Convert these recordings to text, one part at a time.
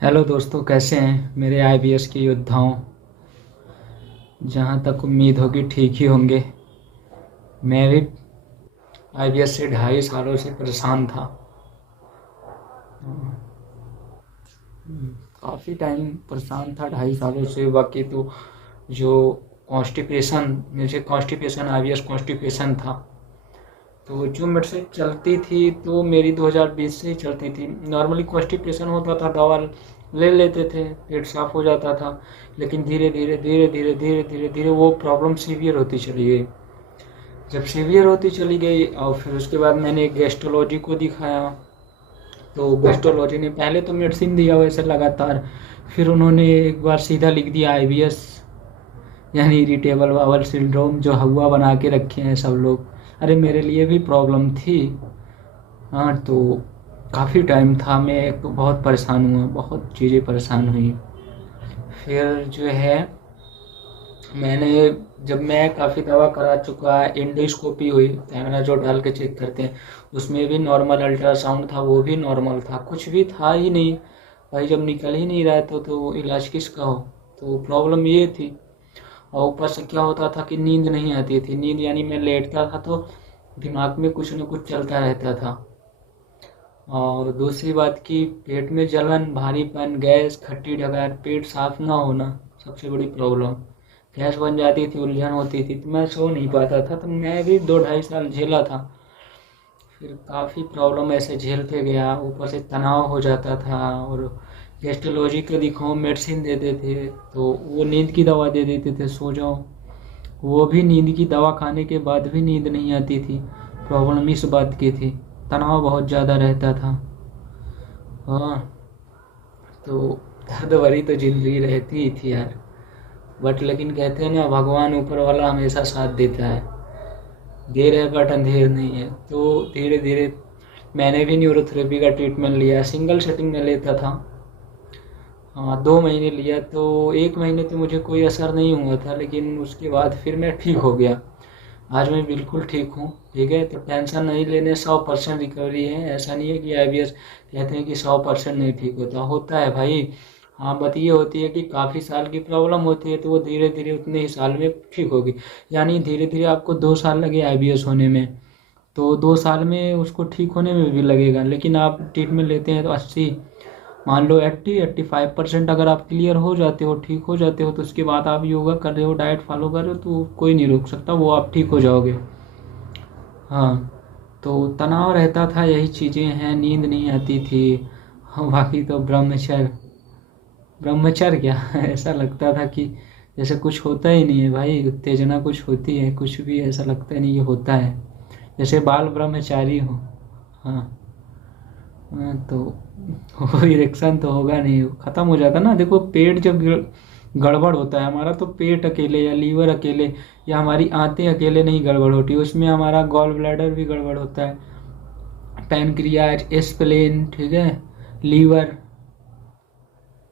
Hello दोस्तों, कैसे हैं मेरे आईबीएस के योद्धाओं। जहां तक उम्मीद होगी ठीक ही होंगे। मैं भी आईबीएस से 2.5 सालों से परेशान था। काफ़ी टाइम परेशान था, 2.5 सालों से। बाकी तो जो कॉन्स्टिपेशन, मुझे कॉन्स्टिपेशन आईबीएस कॉन्स्टिपेशन था, तो जो मेरे से चलती थी तो मेरी 2020 से ही चलती थी। नॉर्मली कॉन्स्टिपेशन होता था, दवा ले लेते थे, पेट साफ हो जाता था। लेकिन धीरे धीरे धीरे धीरे धीरे धीरे धीरे वो प्रॉब्लम सीवियर होती चली गई। जब सीवियर होती चली गई और फिर उसके बाद मैंने एक गेस्ट्रोलॉजी को दिखाया। तो गेस्ट्रोलॉजी ने पहले तो मेडिसिन दिया वैसे लगातार, फिर उन्होंने एक बार सीधा लिख दिया आईबीएस, यानी इरिटेबल बाउल सिंड्रोम, जो हवा बना के रखे हैं सब लोग। अरे मेरे लिए भी प्रॉब्लम थी। हाँ, तो काफ़ी टाइम था, मैं एक तो बहुत परेशान हुआ, बहुत चीज़ें परेशान हुई। फिर जो है मैंने, जब मैं काफ़ी दवा करा चुका, एंडोस्कोपी हुई, कैमरा जो डाल के चेक करते हैं, उसमें भी नॉर्मल, अल्ट्रासाउंड था वो भी नॉर्मल था, कुछ भी था ही नहीं। भाई जब निकल ही नहीं रहा था तो इलाज किसका हो। तो प्रॉब्लम ये थी। और ऊपर से क्या होता था कि नींद नहीं आती थी। नींद यानी मैं लेटता था तो दिमाग में कुछ न कुछ चलता रहता था। और दूसरी बात की पेट में जलन, भारीपन, गैस, खट्टी डकार, पेट साफ ना होना, सबसे बड़ी प्रॉब्लम। गैस बन जाती थी, उलझन होती थी, तो मैं सो नहीं पाता था। तो मैं भी 2-2.5 साल झेला था। फिर काफ़ी प्रॉब्लम ऐसे झेलते गया, ऊपर से तनाव हो जाता था। और गेस्ट्रोलॉजी को दिखाओ, मेडिसिन देते थे तो वो नींद की दवा दे देते थे, सो जाओ। वो भी नींद की दवा खाने के बाद भी नींद नहीं आती थी। प्रॉब्लम इस बात की थी, तनाव बहुत ज़्यादा रहता था। हाँ, तो दर्द भरी तो ज़िंदगी रहती ही थी यार। बट लेकिन कहते हैं ना, भगवान ऊपर वाला हमेशा साथ देता है। देर है बट अंधेर नहीं है। तो धीरे धीरे मैंने भी न्यूरोथेरेपी का ट्रीटमेंट लिया, सिंगल सेटिंग में लेता था। हाँ, 2 महीने लिया तो 1 महीने तो मुझे कोई असर नहीं हुआ था, लेकिन उसके बाद फिर मैं ठीक हो गया। आज मैं बिल्कुल ठीक हूँ। ठीक है, तो टेंशन नहीं लेने, 100% रिकवरी है। ऐसा नहीं है कि आईबीएस कहते हैं कि 100% नहीं ठीक होता, होता है भाई। हाँ, बात ये होती है कि काफ़ी साल की प्रॉब्लम होती है, तो वो धीरे धीरे उतने ही साल में ठीक होगी। यानी धीरे धीरे आपको 2 साल लगे आईबीएस होने में, तो 2 साल में उसको ठीक होने में भी लगेगा। लेकिन आप ट्रीटमेंट लेते हैं तो 80, मान लो 80-85% अगर आप क्लियर हो जाते हो, ठीक हो जाते हो, तो उसके बाद आप योगा कर रहे हो, डाइट फॉलो कर रहे हो, तो कोई नहीं रोक सकता, वो आप ठीक हो जाओगे। हाँ, तो तनाव रहता था, यही चीज़ें हैं, नींद नहीं आती थी। हाँ, बाकी तो ब्रह्मचर्य, ब्रह्मचर्य क्या ऐसा लगता था कि जैसे कुछ होता ही नहीं है भाई। उत्तेजना कुछ होती है, कुछ भी ऐसा लगता ही नहीं ये होता है, जैसे बाल ब्रह्मचारी हो। हाँ। हाँ, तो वो इरेक्शन तो होगा नहीं, ख़त्म हो जाता ना। देखो, पेट जब गड़बड़ होता है हमारा, तो पेट अकेले या लीवर अकेले या हमारी आंतें अकेले नहीं गड़बड़ होती, उसमें हमारा गॉल ब्लैडर भी गड़बड़ होता है, पैनक्रियाज, स्प्लेन, ठीक है, लीवर,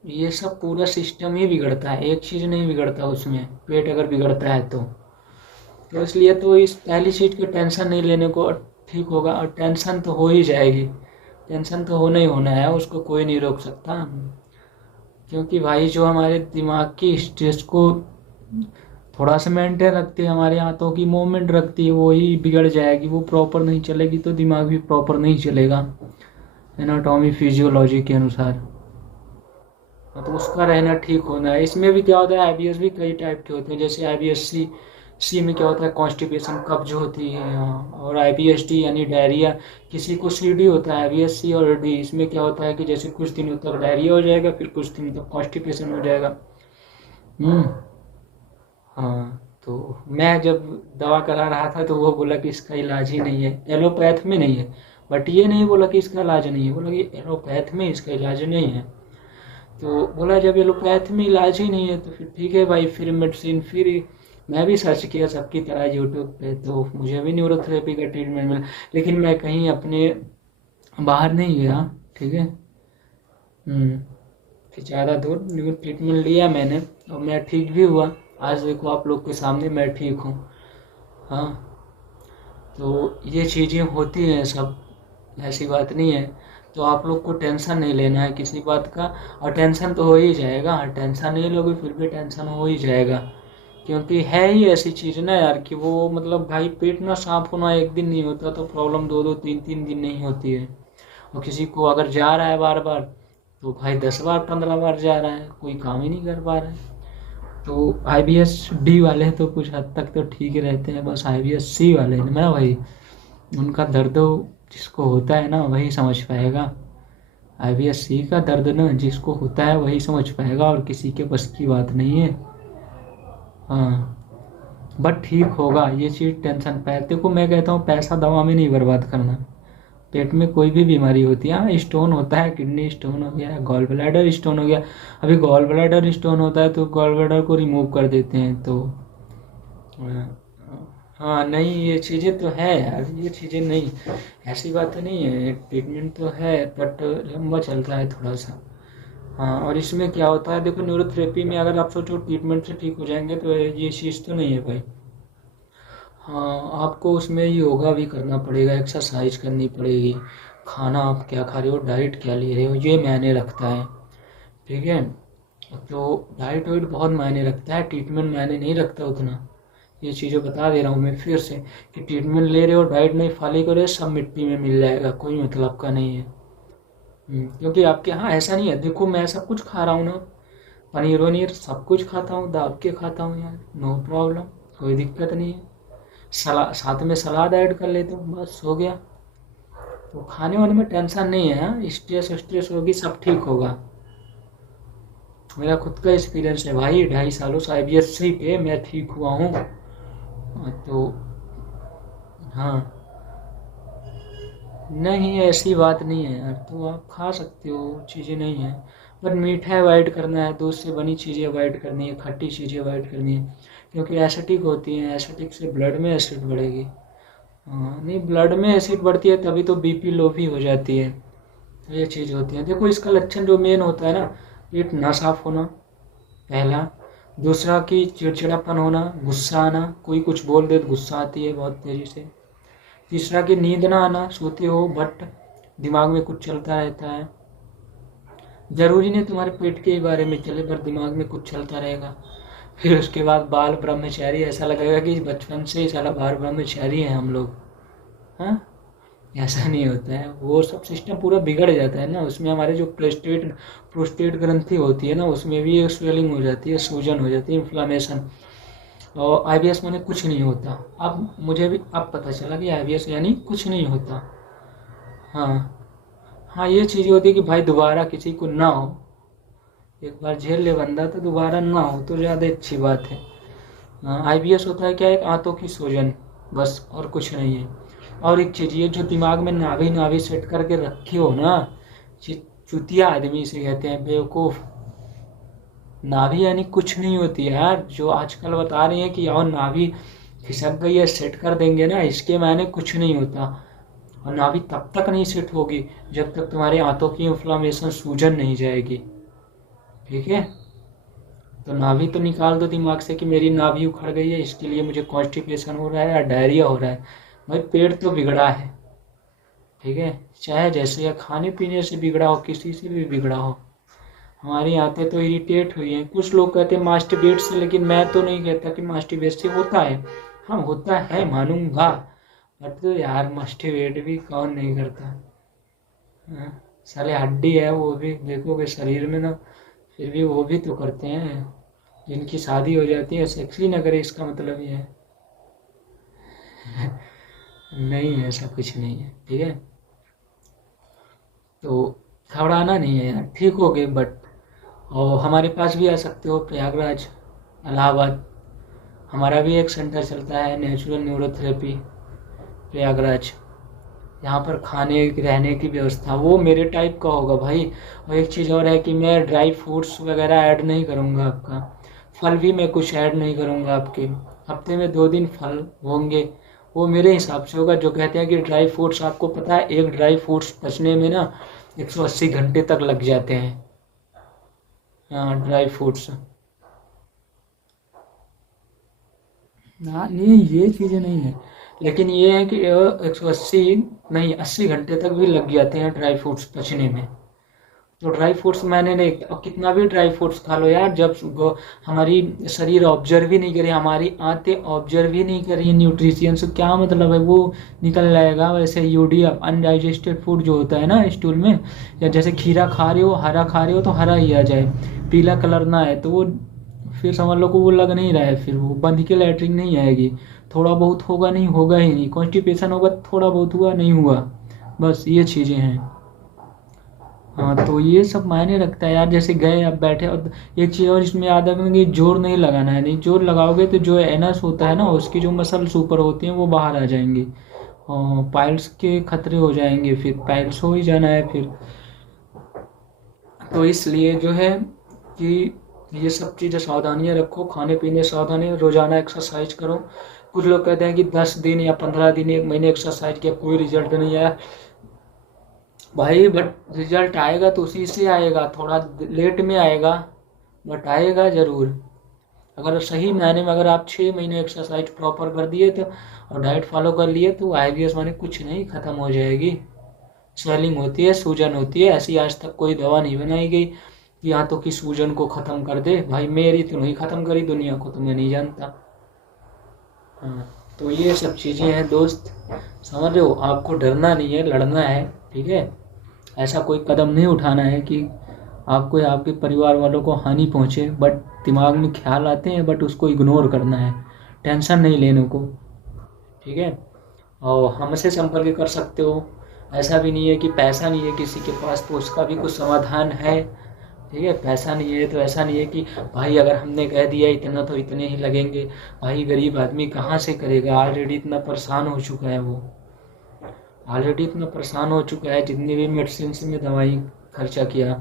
ये सब पूरा सिस्टम ही बिगड़ता है। एक चीज़ नहीं बिगड़ता उसमें, पेट अगर बिगड़ता है तो इसलिए तो इस पहली चीज़ की टेंशन नहीं लेने को, ठीक होगा। और टेंशन तो हो ही जाएगी, टेंशन तो होना ही होना है, उसको कोई नहीं रोक सकता। क्योंकि भाई जो हमारे दिमाग की स्ट्रेस को थोड़ा सा मेंटेन रखती है, हमारे हाथों की मूवमेंट रखती है, वही बिगड़ जाएगी। वो प्रॉपर नहीं चलेगी तो दिमाग भी प्रॉपर नहीं चलेगा, एनाटॉमी फिजियोलॉजी के अनुसार। हाँ, तो उसका रहना ठीक होना है। इसमें भी क्या होता है, आईबीएस भी कई टाइप के होते हैं। जैसे आईबीएस सी, सी में क्या होता है, कॉन्स्टिपेशन, कब्ज होती है। हाँ, और आईबीएस डी यानी डायरिया। किसी को सीडी होता है, आईबीएस सी और डी, इसमें क्या होता है कि जैसे कुछ दिनों तक डायरिया हो जाएगा, फिर कुछ दिन तक कॉन्स्टिपेशन हो जाएगा। हम्म। हाँ, तो मैं जब दवा करा रहा था तो वो बोला कि इसका इलाज ही नहीं है, एलोपैथ में नहीं है। बट ये नहीं बोला कि इसका इलाज नहीं है, बोला कि एलोपैथ में इसका इलाज नहीं है। तो बोला जब एलोपैथ में इलाज ही नहीं है तो फिर ठीक है भाई, फिर मेडिसिन। फिर मैं भी सर्च किया सबकी तरह यूट्यूब पे, तो मुझे भी न्यूरोथेरेपी का ट्रीटमेंट मिला। लेकिन मैं कहीं अपने बाहर नहीं गया, ठीक है। फिर ज़्यादा दूर ट्रीटमेंट लिया मैंने, और मैं ठीक भी हुआ। आज देखो आप लोग के सामने मैं ठीक हूँ। हाँ, तो ये चीज़ें होती हैं सब, ऐसी बात नहीं है। तो आप लोग को टेंशन नहीं लेना है किसी बात का, और टेंशन तो हो ही जाएगा, टेंशन नहीं लोगे फिर भी टेंशन हो ही जाएगा, क्योंकि है ही ऐसी चीज़ ना यार कि वो मतलब भाई पेट ना साफ होना एक दिन नहीं होता तो प्रॉब्लम 2-2 3-3 दिन नहीं होती है। और किसी को अगर जा रहा है बार बार तो भाई 10 बार 15 बार जा रहा है, कोई काम ही नहीं कर पा रहा है। तो IBS डी वाले तो कुछ हद तक तो ठीक ही रहते हैं, बस IBS सी वाले ना भाई, उनका दर्द जिसको होता है ना वही समझ पाएगा। IBS सी का दर्द ना जिसको होता है वही समझ पाएगा, और किसी के बस की बात नहीं है। हाँ, बट ठीक होगा, ये चीज़ टेंशन देखो मैं कहता हूँ पैसा दवा में नहीं बर्बाद करना। पेट में कोई भी बीमारी होती है, हाँ स्टोन होता है, किडनी स्टोन हो गया, गॉल ब्लैडर स्टोन हो गया। अभी गॉल ब्लैडर स्टोन होता है तो गॉल ब्लैडर को रिमूव कर देते हैं, तो हाँ नहीं ये चीज़ें तो है यार, ये चीज़ें नहीं, ऐसी बात तो नहीं है, ट्रीटमेंट तो है बट लंबा चल रहा है थोड़ा सा। हाँ, और इसमें क्या होता है देखो, न्यूरोथेरेपी में अगर आप सोचो ट्रीटमेंट से ठीक हो जाएंगे तो ये चीज़ तो नहीं है भाई। हाँ, आपको उसमें योगा भी करना पड़ेगा, एक्सरसाइज करनी पड़ेगी, खाना आप क्या खा रहे हो, डाइट क्या ले रहे हो, ये मायने रखता है। ठीक है, तो डाइट वाइट बहुत मायने रखता है, ट्रीटमेंट मायने नहीं रखता उतना। ये चीज़ें बता दे रहा हूँ मैं फिर से कि ट्रीटमेंट ले रहे हो, डाइट नहीं फॉलो करे, सब मिट्टी में मिल जाएगा, कोई मतलब का नहीं है। क्योंकि आपके यहाँ ऐसा नहीं है, देखो मैं सब कुछ खा रहा हूँ ना, पनीर वनीर सब कुछ खाता हूँ, दाब के खाता हूँ यार, नो प्रॉब्लम, कोई दिक्कत नहीं है। सलाद साथ में सलाद ऐड कर लेता हूँ, बस हो गया। तो खाने वाने में टेंशन नहीं है, हाँ स्ट्रेस स्ट्रेस होगी सब ठीक होगा। मेरा खुद का एक्सपीरियंस है भाई, 2.5 सालों से IBS से पे मैं ठीक हुआ हूँ। तो हाँ, नहीं ऐसी बात नहीं है यार, तो आप खा सकते हो, चीज़ें नहीं है, पर मीठा अवॉइड करना है, दूध से बनी चीज़ें अवॉइड करनी है, खट्टी चीज़ें अवॉइड करनी है, क्योंकि एसिडिक होती हैं, एसिडिक से ब्लड में एसिड बढ़ेगी। हाँ नहीं, ब्लड में एसिड बढ़ती है तभी तो BP लो भी हो जाती है, तो ये चीज़ होती है। देखो इसका लक्षण जो मेन होता है ना, पेट ना साफ होना पहला, दूसरा कि चिड़चिड़ापन होना, गुस्सा आना, कोई कुछ बोल दे तो गुस्सा आती है बहुत तेज़ी से, तीसरा कि नींद ना आना, सोते हो बट दिमाग में कुछ चलता रहता है, जरूरी नहीं तुम्हारे पेट के ही बारे में चले पर दिमाग में कुछ चलता रहेगा। फिर उसके बाद बाल ब्रह्मचारी, ऐसा लगेगा कि बचपन से ही साला बाल ब्रह्मचारी हैं हम लोग। हाँ, ऐसा नहीं होता है, वो सब सिस्टम पूरा बिगड़ जाता है ना, उसमें हमारे जो प्रोस्टेट ग्रंथि होती है ना, उसमें भी एक स्वेलिंग हो जाती है, सूजन हो जाती है, इन्फ्लामेशन। और IBS में कुछ नहीं होता, अब मुझे भी अब पता चला कि IBS यानी कुछ नहीं होता। हाँ हाँ, ये चीज़ होती है कि भाई दोबारा किसी को ना हो, एक बार झेल ले बंदा तो दोबारा ना हो तो ज़्यादा अच्छी बात है। IBS होता है क्या, एक आंतों की सूजन, बस और कुछ नहीं है। और एक चीज़ ये जो दिमाग में नाभि नाभि सेट करके रखे हो ना, चुतिया आदमी से कहते हैं, बेवकूफ़। नाभि यानी कुछ नहीं होती है यार, जो आजकल बता रही है कि और नाभि खिसक गई है सेट कर देंगे ना, इसके मायने कुछ नहीं होता। और नाभि तब तक नहीं सेट होगी जब तक तुम्हारे आंतों की इन्फ्लामेशन सूजन नहीं जाएगी। ठीक है, तो नाभि तो निकाल दो दिमाग से कि मेरी नाभि उखड़ गई है, इसके लिए मुझे कॉन्स्टिपेशन हो रहा है या डायरिया हो रहा है। भाई पेट तो बिगड़ा है, ठीक है, चाहे जैसे या खाने पीने से बिगड़ा हो, किसी से भी बिगड़ा हो। हमारी आंतें तो इरिटेट हुई हैं, कुछ लोग कहते हैं मास्टरबेट से, लेकिन मैं तो नहीं कहता कि मास्टरबेट से होता है। हाँ होता है मानूंगा, बट तो यार मास्टरबेट भी कौन नहीं करता। हाँ, साले हड्डी है वो भी देखोगे शरीर में ना, फिर भी वो भी तो करते हैं। जिनकी शादी हो जाती है सेक्स ही ना करे, इसका मतलब ये है। नहीं है, ऐसा कुछ नहीं है, ठीक है। तो घबराना नहीं है यार, ठीक हो गए बट, और हमारे पास भी आ सकते हो प्रयागराज, इलाहाबाद, हमारा भी एक सेंटर चलता है नेचुरल न्यूरोथेरेपी प्रयागराज। यहाँ पर खाने रहने की व्यवस्था वो मेरे टाइप का होगा भाई। और एक चीज़ और है कि मैं ड्राई फ्रूट्स वगैरह ऐड नहीं करूँगा आपका, फल भी मैं कुछ ऐड नहीं करूँगा आपके, हफ्ते में 2 दिन फल होंगे, वो मेरे हिसाब से होगा। जो कहते हैं कि ड्राई फ्रूट्स, आपको पता है एक ड्राई फ्रूट्स पचने में ना 180 घंटे तक लग जाते हैं। हाँ ड्राई फ्रूट्स, हाँ नहीं ये चीज़ें नहीं है, लेकिन ये है कि 180 नहीं 80 घंटे तक भी लग जाते हैं ड्राई फ्रूट्स पचने में। तो ड्राई फ्रूट्स मैंने नहीं, अब कितना भी ड्राई फ्रूट्स खा लो यार, जब हमारी शरीर ऑब्जर्व ही नहीं करे, हमारी आंतें ऑब्जर्व ही नहीं करी न्यूट्रिशियंस, क्या मतलब है, वो निकल जाएगा। वैसे यूडीएफ अनडाइजेस्टेड फूड जो होता है ना स्टूल में, या जैसे खीरा खा रहे हो, हरा खा रहे हो तो हरा ही आ जाए, पीला कलर ना है तो वो फिर समझ लो को वो लग नहीं रहा है, फिर वो बंद के लैटरिन नहीं आएगी। थोड़ा बहुत होगा, नहीं होगा ही नहीं, कॉन्स्टिपेशन होगा थोड़ा बहुत हुआ, नहीं हुआ, बस ये चीज़ें हैं। हाँ तो ये सब मायने रखता है यार। जैसे गए अब बैठे, और एक चीज़ और इसमें याद रखना कि जोर नहीं लगाना है, नहीं जोर लगाओगे तो जो एनस होता है ना, उसकी जो मसल्स ऊपर होती हैं वो बाहर आ जाएंगी, और पाइल्स के खतरे हो जाएंगे, फिर पाइल्स हो ही जाना है फिर। तो इसलिए जो है कि ये सब चीज़ें सावधानियाँ रखो, खाने पीने सावधानी, रोज़ाना एक्सरसाइज करो। कुछ लोग कहते हैं कि 10 दिन या 15 दिन 1 महीने एक्सरसाइज किया कोई रिजल्ट नहीं आया, भाई बट रिजल्ट आएगा तो उसी से आएगा, थोड़ा लेट में आएगा बट आएगा ज़रूर। अगर सही मायने में अगर आप 6 महीने एक्सरसाइज प्रॉपर कर दिए तो और डाइट फॉलो कर लिए तो IBS माने कुछ नहीं, ख़त्म हो जाएगी। स्वेलिंग होती है, सूजन होती है, ऐसी आज तक कोई दवा नहीं बनाई गई कि यहाँ तो कि सूजन को ख़त्म कर दे। भाई मेरी तो नहीं ख़त्म करी, दुनिया को तो मैं नहीं जानता। हाँ तो ये सब चीज़ें हैं दोस्त, समझ रहे हो, आपको डरना नहीं है, लड़ना है, ठीक है। ऐसा कोई कदम नहीं उठाना है कि आपको या आपके परिवार वालों को हानि पहुँचे, बट दिमाग में ख्याल आते हैं बट उसको इग्नोर करना है, टेंशन नहीं लेने को, ठीक है। और हमसे संपर्क कर सकते हो, ऐसा भी नहीं है कि पैसा नहीं है किसी के पास तो उसका भी कुछ समाधान है, ठीक है। पैसा नहीं है तो ऐसा नहीं है कि भाई अगर हमने कह दिया इतना तो इतने ही लगेंगे, भाई गरीब आदमी कहाँ से करेगा, ऑलरेडी इतना परेशान हो चुका है, वो ऑलरेडी इतना परेशान हो चुका है, जितनी भी मेडिसिन में दवाई खर्चा किया।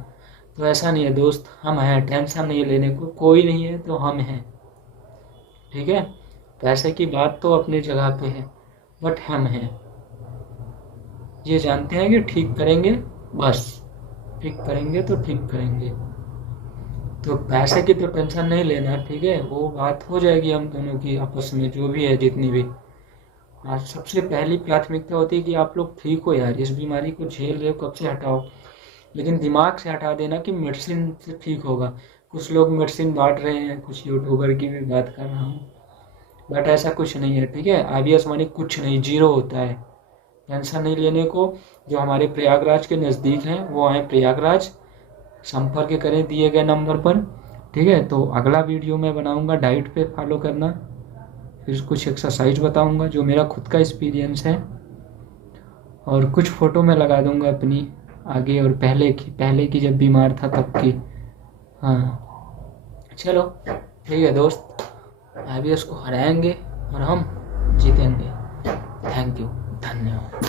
तो ऐसा नहीं है दोस्त, हम हैं, टेंशन नहीं लेने को, कोई नहीं है तो हम हैं, ठीक है। पैसे की बात तो अपनी जगह पे है बट हम हैं, ये जानते हैं कि ठीक करेंगे, बस ठीक करेंगे तो ठीक करेंगे। तो पैसे की तो टेंशन नहीं लेना, ठीक है, वो बात हो जाएगी हम दोनों की आपस में, जो भी है जितनी भी। आज सबसे पहली प्राथमिकता होती है कि आप लोग ठीक हो यार, इस बीमारी को झेल रहे हो कब से हटाओ, लेकिन दिमाग से हटा देना कि मेडिसिन से ठीक होगा। कुछ लोग मेडिसिन बांट रहे हैं, कुछ यूट्यूबर की भी बात कर रहा हूँ, बट ऐसा कुछ नहीं है, ठीक है। IBS माने कुछ नहीं, जीरो होता है, टेंशन नहीं लेने को। जो हमारे प्रयागराज के नज़दीक हैं वो आए प्रयागराज, संपर्क करें दिए गए नंबर पर, ठीक है। तो अगला वीडियो मैं बनाऊंगा डाइट पे फॉलो करना, फिर कुछ एक्सरसाइज बताऊंगा जो मेरा खुद का एक्सपीरियंस है, और कुछ फ़ोटो मैं लगा दूंगा अपनी आगे और पहले की जब बीमार था तब की। हाँ चलो ठीक है दोस्त, IBS को हराएंगे और हम जीतेंगे। थैंक यू, धन्यवाद।